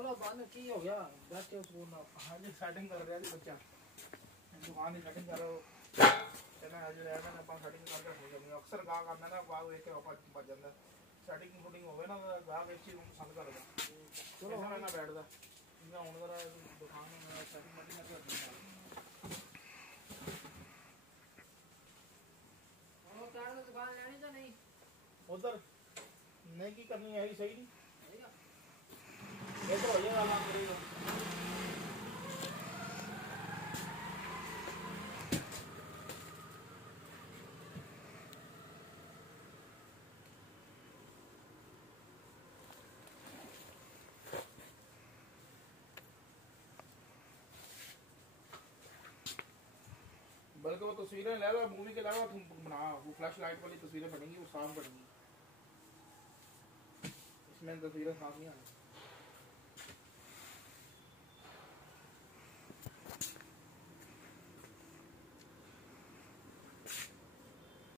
खोलो बंद की हो गया बैठे उसको ना। हाँ जी सेटिंग कर रहा जी बच्चा दुकान की सेटिंग करो चला आज रहना ना अपन सेटिंग करके हो जाएंगे अक्सर गा करना ना बाग देख के वापस बच जाता सेटिंग फुटिंग हो गए ना गा एक चीज पसंद करदा चलो ना बैठदा इना हुन जरा दुकान में सेटिंग मटिंग करके वो चार दुकान लेनी तो नहीं उधर नहीं की करनी है सही नहीं ये तो हो जाएगा आराम करेगा बल्कि वो तस्वीरें ले लो मूवी के अलावा तुम बना वो फ्लैश लाइट वाली तस्वीरें बनेंगी वो साफ बनेंगी इसमें तस्वीरें साफ नहीं आनी